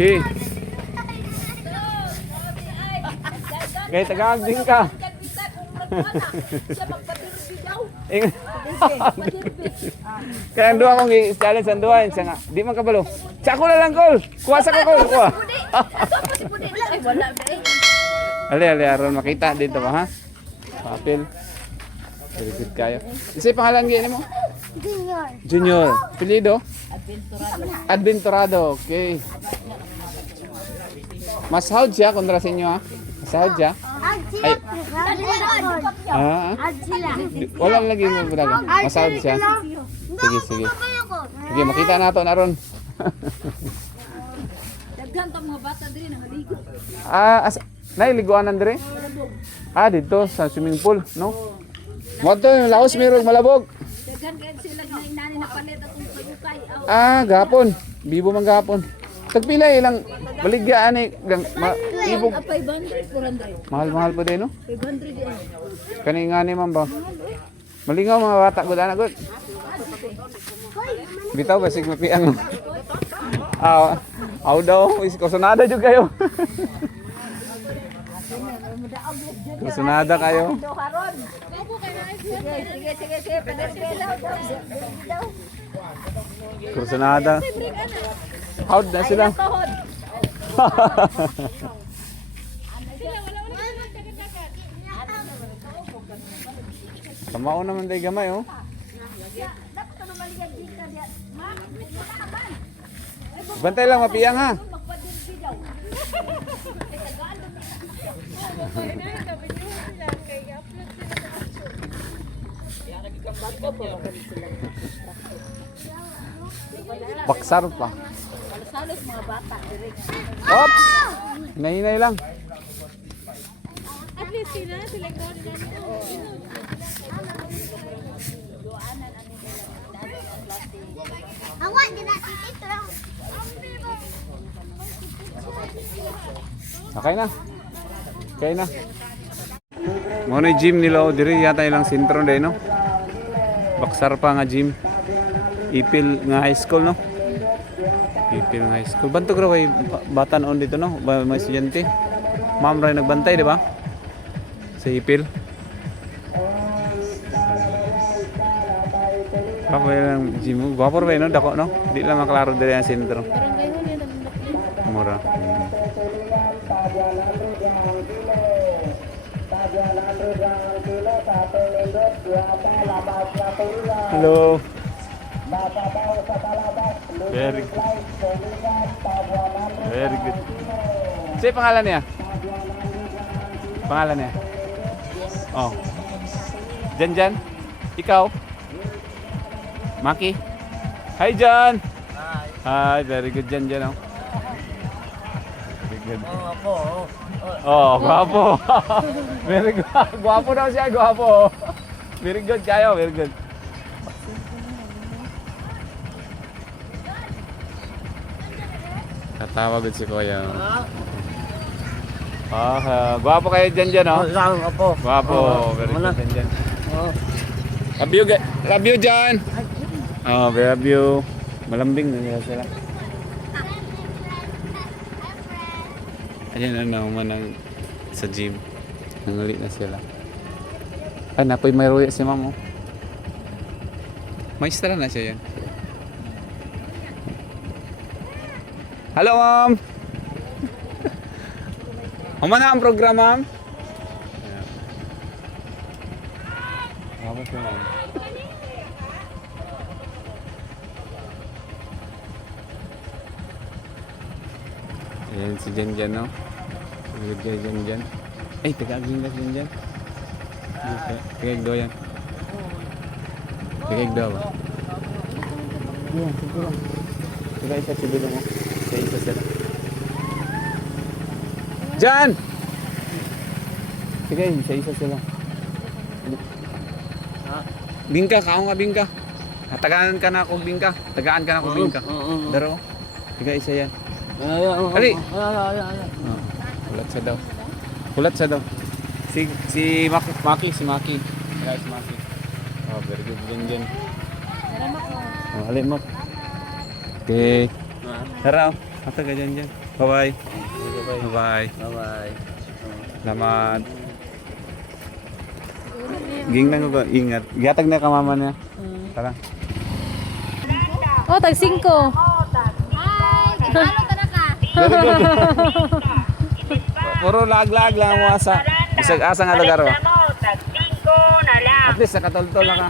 Okay. Kaya tagaag din ka. Kaya ang duha kong i-challenge ang duha. Siya nga, di man kabalo. Tsako na lang, Col. Kuha sa ka, Col. Kuha. Ali, aron makita dito ba, ha? Papel. Very good kayo. Isa pangalan gini mo? Junior. Junior. Pilido? Adventurado. Okay. Masahod siya kontra sa inyo, ha? Masahod siya? Ay. Walang lagi mo braga. Masahod siya. Sige, sige. Sige, makita nato na ron. Daghan ta mga bata diri nangaligo. Nailiguanan dire? Dito sa swimming pool, no? Mo to yung laos mirog malabog. Daghan kay sila na inani na palit atong kayukay. Gapon. Bibo man gapon. Tagpila ilang baligya ani ibog. 500 400. Mahal po din, no? 500 yan. Kani nga ni ma'am ba? Malingaw mga bata gud ana gud. Bitaw basig mapiang. Aw daw, kusunada jud kayo. Kusunada kayo. Kusunada. How na sila? Kamao naman day gamay, oh. Bantay lang mapiyang, ha. Baksar pa. Salos mga bata diri. Oops! Hinay-hinay lang. At least sila ko Awak dia nak titik terang. Okay na. Okay na. Muna yung gym nila o diri yata ilang sentro din, no? Baksar pa nga gym. Ipil nga high school, no? Ipil nga high school. Bantog raw ay bata noon dito, no? May estudyante. Ma'am rin nagbantay, di ba? Sa Ipil. Kapag yung gym mo. Gwapor ba yun, no? Dako, no? Di lang maklaro diri ang sentro. Mura. Hello. Very good. Very good. Siya pangalan niya? Pangalan niya? Oh. Jan. Ikaw? Maki? Hi Jan. Hi, very good Jan. Oh. Very good. Oh, guwapo. Very good. Guwapo daw siya, guwapo. Very good kayo, very good. Tatawag si Kuya. Guwapo kayo dyan, oh. Guwapo, very good dyan. Love you dyan. Oh, love you. Malambing na sila. Ayan na naman ang sa gym. Nangulit na sila. Napoy may ruya si ma'am, oh. Maestra na siya yan. Hello, ma'am. Humana ang program, ma'am. Tapos yun, ma'am. Ayan si Jan, no? Good guy, Jan. Ay, taga-aging na si Jan. Tagag daw yan. Tagag daw. Ayan, sige lang. Sila isa si Bilo mo. Isa sila. Jan! Sige, isa sila. Bingka, kao nga bingka. Tagaan ka na ako bingka. Tagaan ka na ako bingka. Daro. Tiga isa yan. Ali! Kulat sa daw. Kulat sa daw. Si Maki. Kaya si Maki. Oh, very good din. Oh, alin mo. Okay. Tara, ata ka dyan. Bye-bye. Bye-bye. Bye-bye. Bye-bye. Salamat. Ging lang ko, ingat. Gatag na ka mama niya. Tara. Oh, tag 5. Hi! Ano ka na ka? Very good. Puro lag-lag lang mo asa. Isag asa nga lugar oh. Tag-5 na lang. At least nakatultol na ka.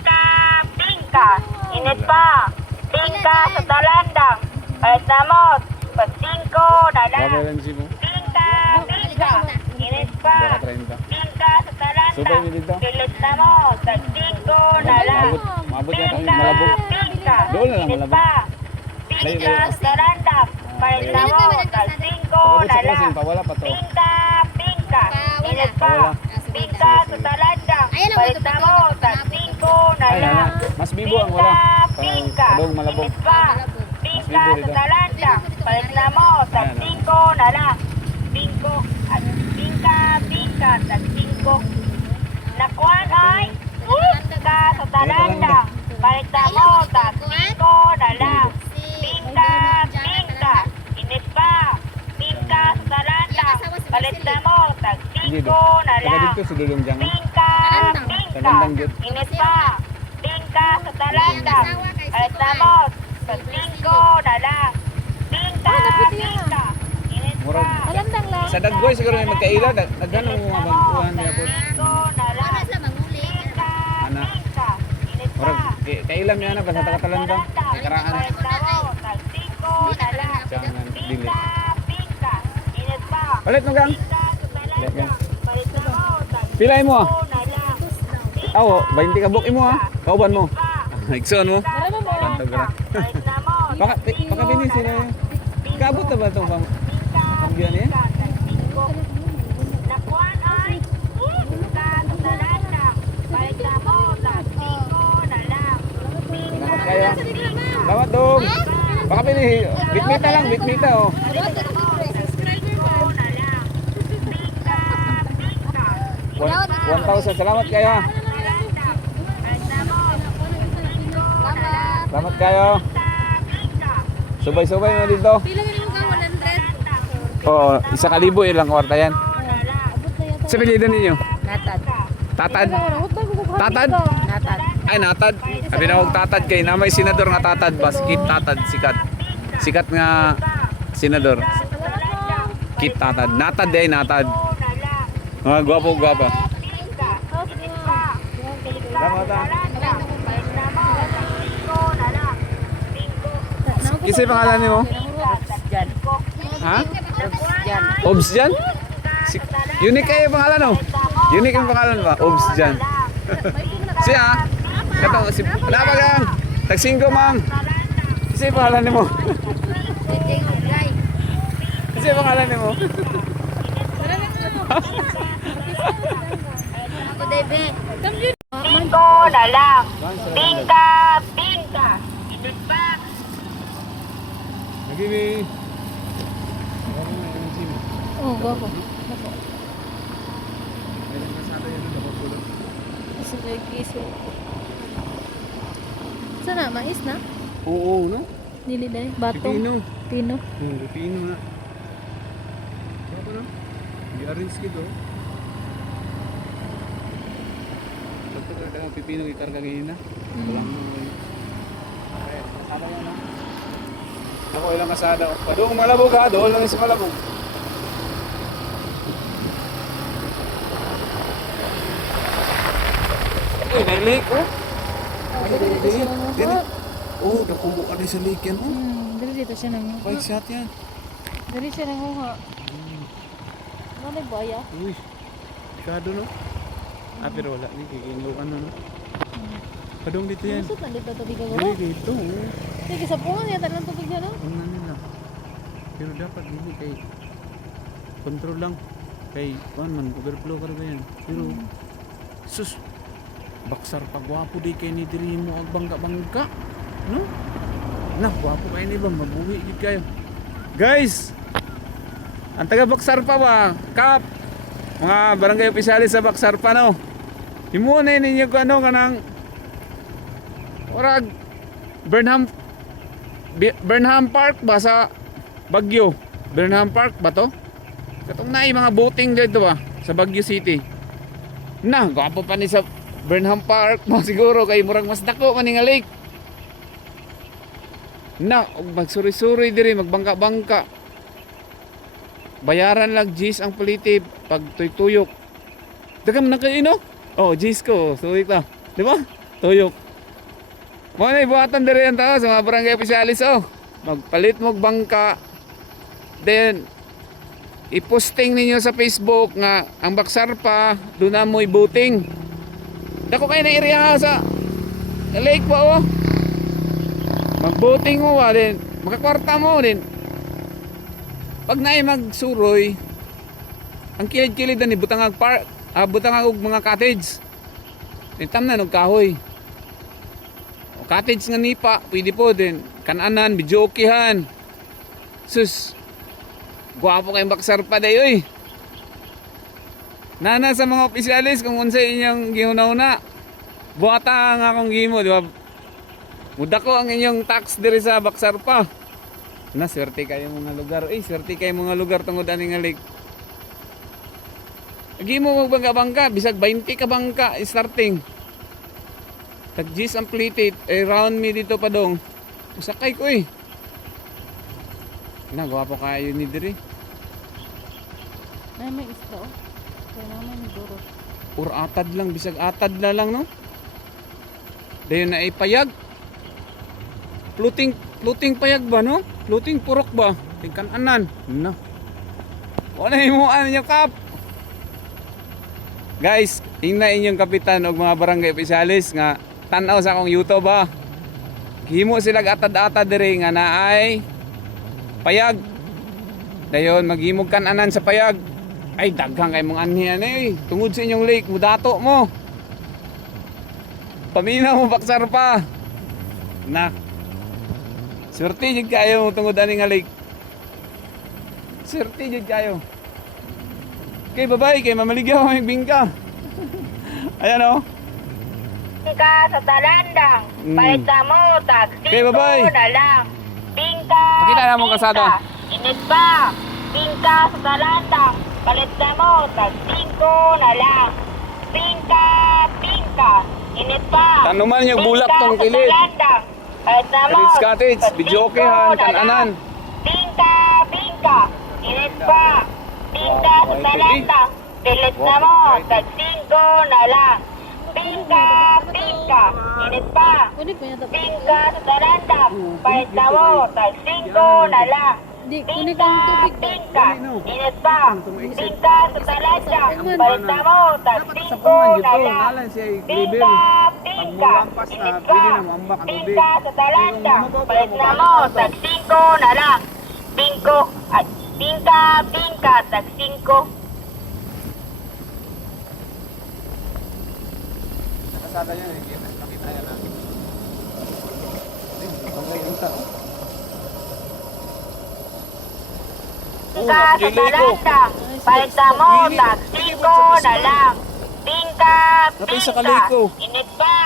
Pingka. Init pa. Pingka sa talandang. Kahit na mo. Pag-5 na lang. Babay lang si mo. Pingka. Init pa. Baka 30. Pingka sa Subay talandang. mo dito. Pilit na mo. Tag-5 na lang. Maabot yan kami Pingka. malabog. Pingka. Doon na lang Init malabog. pa. Pingka sa talandang. Kahit na mo. Tag-5 Pagkabot na sa lang. klasin, pawala pa to. Pingka. Pingka. Init pa. Pawala. Pingka sa talandang. Ayan lang, Kahit na mo. Tag-5 na Ay, lang. mas bibo ang wala. Pingka. Padong malabog. Init pa. Pingka sa talanda. Palit na mo. Tag-5 na lang. 5. At pingka. Tag-5. Nakuhan ay. Pingka sa talanda. Palit na mo. Tag-5 na lang. Pingka. Init pa. Pingka sa talanda. Palit na mo. Tag-5 na Taga lang. dito si Dulong Jang. Pingka. Talandang gid. Init pa. Pingka sa talanda. Palit na mo. Tag-5 na lang. Pingka. Init Murag. pa. Talandang lang. Sa daggoy siguro may magkaila. Naghanong mga bangkuhan niya po. 5 na lang. Ano sila manguli? Ana. Pingka. Init pa. Murag. Kailam niya na. Basta taga-talandang. May karaan. Palit na mo. Tag-5 na lang. Jangan dili. Pingka. Init pa. Palit mo gang. Pingka sa talanda. Palit na mo. Tag-5 Pilay mo ah. na lang. Awo, 20 ka book mo ah. Kauban mo. Ikson mo. Marami mo. Pantog na. Palit na mo. Baka bini sila. Kabot na ba ito bang? Ang yan eh? Salamat kayo. Salamat dong. Baka bini. Bitmita lang, bitmita oh. 1,000. Salamat kayo. Salamat kayo. Subay-subay mo dito. Pila ka naman ka 100. Oo, 1,000 ilang kwarta yan. Abot na yata. Sa pilihan ninyo? Natad. Tatad? Tatad? Natad. Ay, natad. Sabi na huwag tatad kay na may senador nga tatad ba? Kit tatad, sikat. Sikat nga senador. Kit tatad. Natad eh, natad. Mga gwapo-gwapa. Salamat ah. Kisay pangalan niyo? Jan. Ha? Jan. Obs dyan? Unique kayo yung pangalan oh. Unique yung pangalan ba? Obs dyan. Siya, kato, si Napagang, tag-5 ma'am. Kasi yung pangalan ni mo. Kasi yung pangalan ni mo. Ako, Debe. Pingko na lang. Pingka. Init pa. Nag-iwi. Oh, gwapo. Sana, mais na? Oo, no? Dili dahil. Bato. Pipino. Pino. Pipino na. Ano no? I-arrange kito. Pagkakita ka pipino, ikarga ngayon na. Walang mo. Okay, kasada mo na. Ako ilang kasada. Padung malabog ha, doon lang sa malabog. Uy, nailik oh. Dili. Oh, nakubo ka rin sa lake yan oh. Dili dito siya nang. Bike shot yan. Dili siya nang huha. Ano ba ya? Uy, kado no? Ah, pero wala ni kikinukan na no? Padung dito yan. Lusot na dito tubig ka Dili guro. dito oh. Sige, sa pungan yata ng tubig niya no? Ano nila? Pero dapat hindi kay control lang. Kay kuan man overflow ka ba yan? Pero sus baksar pa gwapo di kay ni diri mo ag bangga-bangga. No? Na, gwapo kay ni ba mabuhi gid kayo. Guys, ang taga Baksar pa ba? Kap, mga barangay opisyalis sa Baksar pa no? Himuon na ninyo ko ano kanang orag Burnham Park ba sa Baguio? Burnham Park ba to? Katong na mga boating dito ba sa Baguio City. Na, gwapo pa ni sa Burnham Park mo siguro kay murag mas dako man nga lake. Na, og magsuri-suri diri, magbangka-bangka. Bayaran lang G's ang paliti pag tuyok. Dagan man kayo no? Oh, G's ko, suwi ta. Di ba? Tuyok. Mo na ibuhatan diri ang tao sa mga barangay opisyalis oh. Magpalit mo og bangka. Then i-posting ninyo sa Facebook nga ang Baksar pa doon na mo'y boating. Dako kayo na area sa lake pa oh. Mag-boating mo ba din, makakwarta mo din. Pag naay magsuroy, ang kilid-kilid ni butangag park, butangag og mga cottage. Itam na og kahoy. O cottage nga nipa, pwede po din. Kananan, bidyokihan. Sus. Guwapo kayong Baksar pa day oy. Nana sa mga opisyalis kung unsa inyong gihunaw-na. Buhata nga akong gimo, di ba? Muda ko ang inyong tax diri sa Baksar pa. Na swerte kayo mga lugar. Swerte kayo mga lugar tungod ani nga lake. Gimo mo bangka-bangka, bisag 20 ka bangka starting. Tag G's ang plated, round me dito pa dong. Usakay ko Na, gwapo kayo ni diri. May isda oh. Kaya naman yung duro. Or atad lang, bisag atad na lang no. Dayon na ipayag. Floating payag ba no? Floating purok ba? Tingkananan. No. Wala himuan niyo kap. Guys, ingna inyong kapitan og mga barangay opisyalis nga tan-aw sa akong YouTube ha. Himo sila atad-atad diri nga naay payag. Dayon maghimog kananan sa payag. Ay daghang kay mong anhian tungod sa inyong lake mudato mo. Paminaw mo Baksar pa. Na. Swerte jud kayo tungod ani nga lake. Swerte jud kayo. Kay babay kay mamaligaw ang bingka. Ayan oh. Bingka sa talandang, palit na mo, tag 5 Okay, bye-bye. na lang. Bingka, Pakita na mong kasada. Init pa. Bingka sa talandang, palit na mo, tag 5 na lang. Bingka, init pa. Tanuman yung bulak tong kilid. Bingka sa talandang, palit na mo, Cottage, cottage, tag 5 bidyokehan, na lang. kananan. Bingka, init pa. Bingka sa talandang, pilit na mo, tag 5 na lang. Bingka, init pa. Kunin pa niya dapat. Bingka sa talandang, palit na mo, tag 5 na lang. Hindi, kunin ka ng tubig. Bingka, init pa. Bingka sa talandang, palit na mo, tag 5 na lang. Bingka, init pa. Bingka sa talandang, palit na mo, tag 5 na lang. Bingka, tag 5. Kasada yan nakita yan na. Bingka sa talandang, palit na mo, tag 5 na lang. Bingka, Napay sa kaliko. init pa.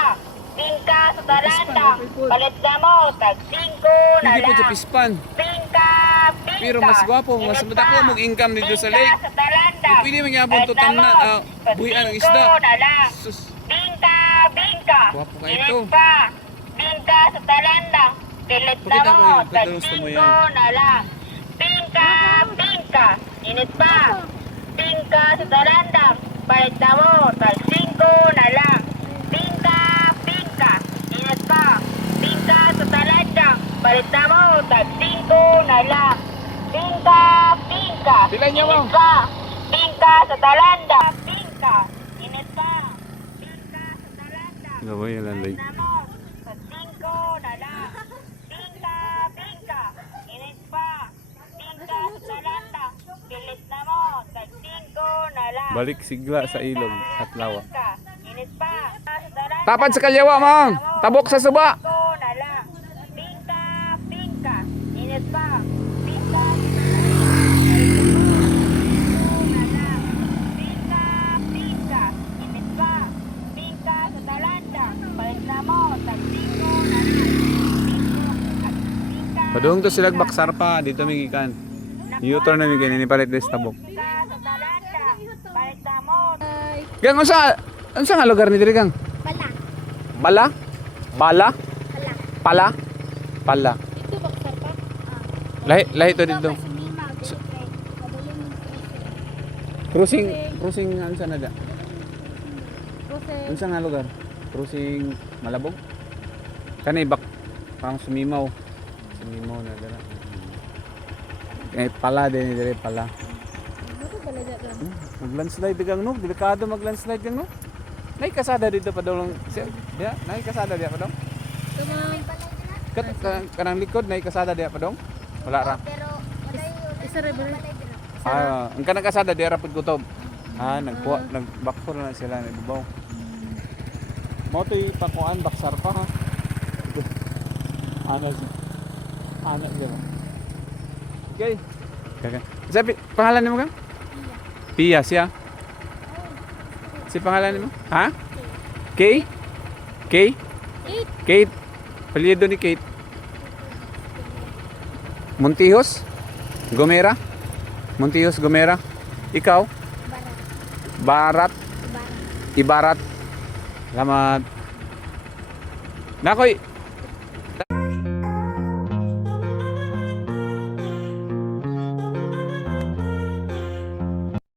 Bingka sa talandang, palit na mo, tag 5 na Hindi po sa lang. pispan. Bingka, Pero mas gwapo, mas init madako pa. mag-income dito sa Bingka lake. sa talandang, Pwede magyabon to palit na tamna, mo, tag buhian ng 5 isda. na lang. Sus, Bingka, Gwapo ka init ito. pa. Bingka sa talandang, pilit na Pakita ko mo, yung tag gusto mo 5 yan. na lang. Bingka, init pa. Bingka sa talandang, palit na mo, tag 5 na lang. Bingka, init pa. Bingka sa talandang, palit na mo, tag 5 na lang. Bingka, Bilan niyo mo. init pa. Bingka sa talandang, init pa. Bingka sa talandang, gawin yan ang lake. palit na mo, tag 5 na lang. Bingka, init pa. Bingka sa talandang, pilit na mo, tag 5 na lang. Balik sigla sa ilog at lawa. Bingka, init pa. Sa talandang, Tapad sa kalyawa, ma'am. Tabok sa suba. 5 na lang. Bingka, init pa. Bingka, init pa. Bingka sa talandang, palit na mo, tag 5 na lang. Bingka, Padung to sila Baksar pa, dito may gikan. U-turn na mi ganini palit des tabok. Bingka sa talanda. Balik na mo. Ay, Gang unsa nga lugar ni diri gang? Bala. Bala? Bala? Bala. Pala? Pala. ito baksar pa. Lahi to dito. Sumima. Dili. Padayon mo sa Cruising unsa na da? Kasi, Unsa nga lugar? Cruising Malabog? Kanay bak parang Sumimaw. Sumimaw na dala. Eh pala din dire pala. ano ba lagyan lang? Mag-landslide gang no, delikado mag-landslide gang no. Nay kasada dito pa daw lang. Ya, nay kasada diya pa daw. Ito mga, Kat kanang likod nay kasada diya pa daw. Wala ra. Pero wala yun. isa rin ba rin? Ang kanang kasada diya ra pud kutob. Nagbakfor na sila na ibabaw. Mo to'y pakuan baksar pa ha. Ana siya. Okay. Sabi, pangalan mo kang? Pia siya. Si pangalan mo? Ha? Kay? Kay? Kate. Apelyido ni Kate. Montihos? Gomera? Montihos Gomera. Ikaw? Barat. Barat? Ibarat. Salamat. Nakoy,